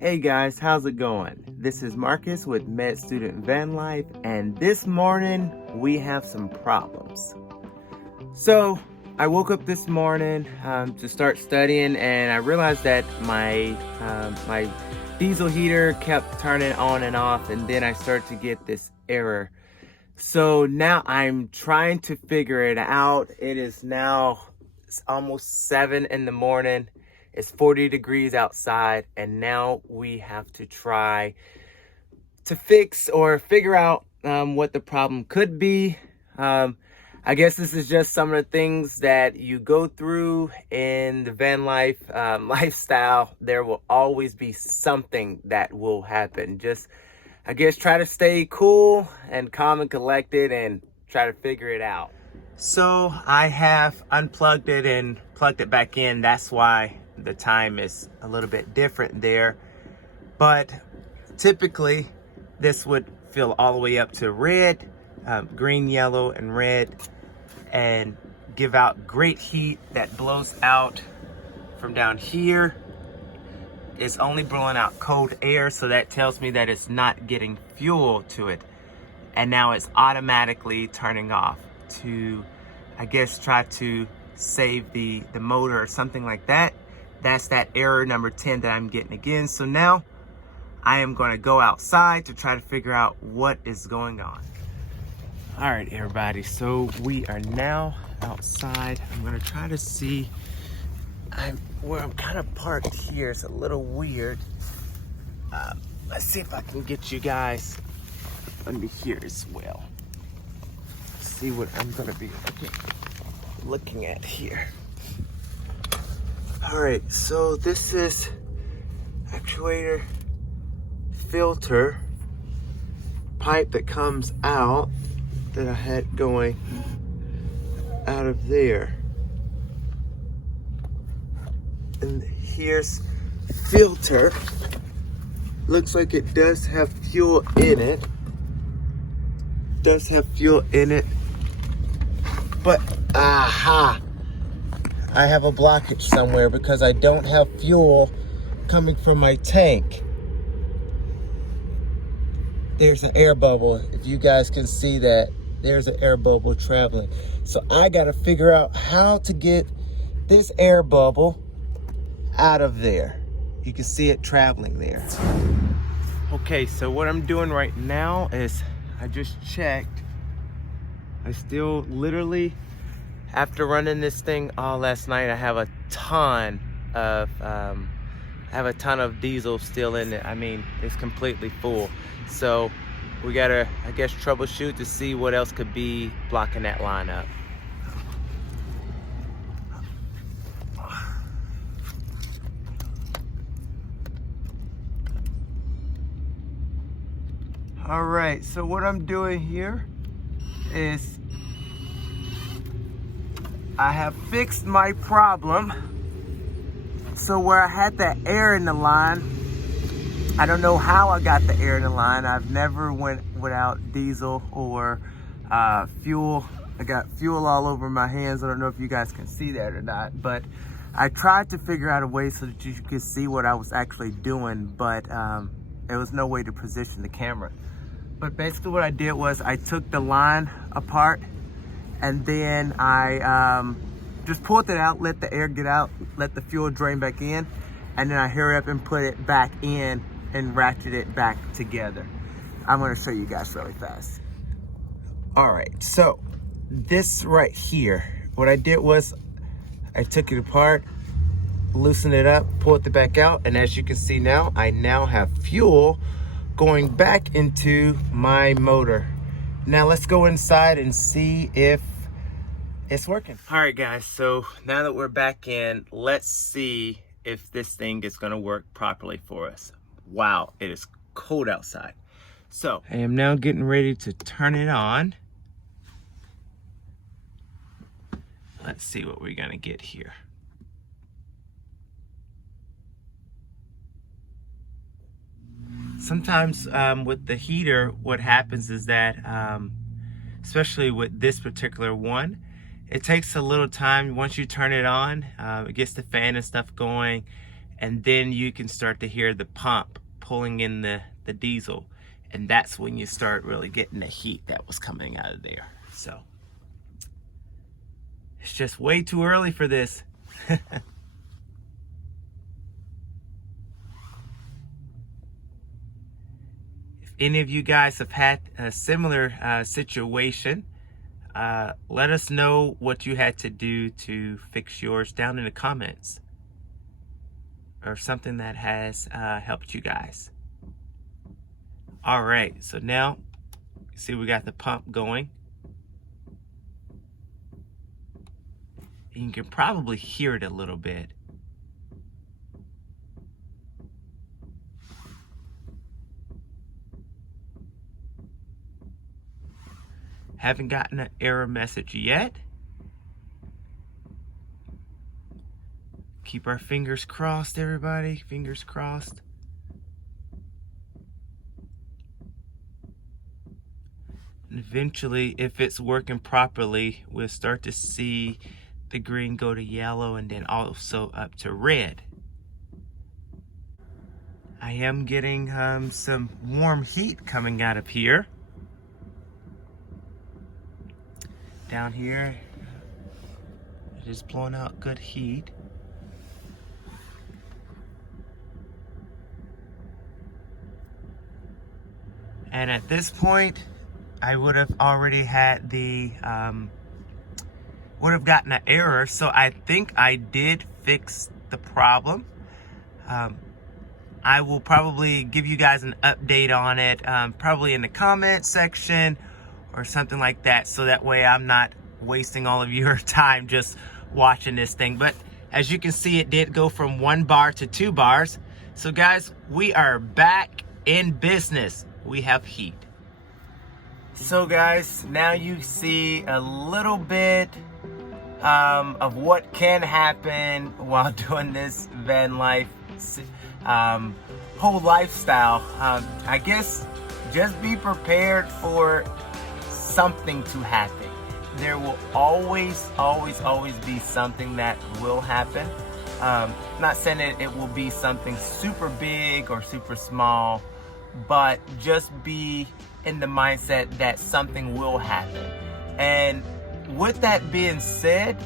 Hey guys, how's it going? This is Marcus with Med Student Van Life, and this morning we have some problems. So I woke up this morning to start studying, and I realized that my diesel heater kept turning on and off, and then I started to get this error. So now I'm trying to figure it out. It is now almost 7 in the morning. It's 40 degrees outside, and now we have to try to fix or figure out what the problem could be. I guess this is just some of the things that you go through in the van life lifestyle. There will always be something that will happen. Just, I guess, try to stay cool and calm and collected and try to figure it out. So I have unplugged it and plugged it back in. That's why the time is a little bit different there. But typically this would fill all the way up to red, green, yellow, and red, and give out great heat that blows out from down here. It's only blowing out cold air, so that tells me that it's not getting fuel to it. And now it's automatically turning off to, I guess, try to save the motor or something like that. That's that error number 10 that I'm getting again. So now I am going to go outside to try to figure out what is going on. All right, everybody. So we are now outside. I'm going to try to see where I'm kind of parked here. It's a little weird. Let's see if I can get you guys under here as well. See what I'm going to be looking at here. All right, so this is actuator filter pipe that comes out that I had going out of there. And here's filter. Looks like it does have fuel in it. Does have fuel in it. But, aha! I have a blockage somewhere because I don't have fuel coming from my tank. There's an air bubble. If you guys can see that, there's an air bubble traveling. So I got to figure out how to get this air bubble out of there. You can see it traveling there. Okay, so what I'm doing right now is I just checked. I still literally, after running this thing all last night, I have a ton of diesel still in it. I mean, it's completely full. So we gotta, I guess, troubleshoot to see what else could be blocking that line up. All right, so what I'm doing here is I have fixed my problem. So where I had that air in the line, I don't know how I got the air in the line. I've never went without diesel or fuel. I got fuel all over my hands. I don't know if you guys can see that or not, but I tried to figure out a way so that you could see what I was actually doing, but there was no way to position the camera. But basically what I did was I took the line apart, and then I just pulled it out, let the air get out, let the fuel drain back in, and then I hurry up and put it back in and ratchet it back together. I'm gonna show you guys really fast. All right, so this right here, what I did was I took it apart, loosened it up, pulled it back out, and as you can see now, I now have fuel going back into my motor. Now let's go inside and see if it's working. All right, guys, so now that we're back in, let's see if this thing is gonna work properly for us. Wow, it is cold outside. So I am now getting ready to turn it on. Let's see what we're gonna get here. Sometimes with the heater, what happens is that, especially with this particular one, it takes a little time. Once you turn it on, it gets the fan and stuff going, and then you can start to hear the pump pulling in the diesel, and that's when you start really getting the heat that was coming out of there. So it's just way too early for this. If any of you guys have had a similar situation, let us know what you had to do to fix yours down in the comments, or something that has helped you guys. All right, so now see we got the pump going. You can probably hear it a little bit. Haven't gotten an error message yet. Keep our fingers crossed, everybody. Fingers crossed. And eventually, if it's working properly, we'll start to see the green go to yellow and then also up to red. I am getting some warm heat coming out of here. Down here, it is blowing out good heat. And at this point, I would have already had would have gotten an error. So I think I did fix the problem. I will probably give you guys an update on it, probably in the comment section or something like that, so that way I'm not wasting all of your time just watching this thing. But as you can see, it did go from 1 bar to 2 bars. So guys, we are back in business. We have heat. So guys, now you see a little bit of what can happen while doing this van life whole lifestyle. I guess just be prepared for something to happen. There will always be something that will happen. Not saying that it will be something super big or super small, but just be in the mindset that something will happen. And with that being said,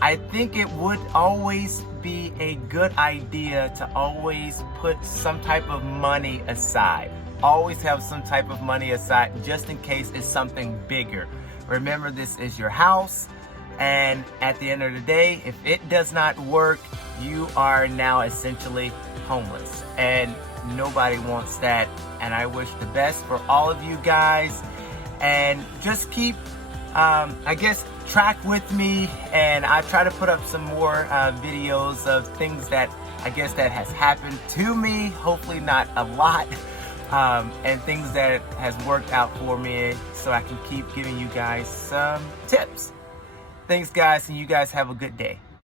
I think it would always be a good idea to always put some type of money aside. Always have some type of money aside just in case it's something bigger. Remember, this is your house, and at the end of the day, if it does not work, you are now essentially homeless, and nobody wants that. And I wish the best for all of you guys, and just keep I guess track with me, and I try to put up some more videos of things that I guess that has happened to me, hopefully not a lot, and things that has worked out for me, so I can keep giving you guys some tips. Thanks guys, and you guys have a good day.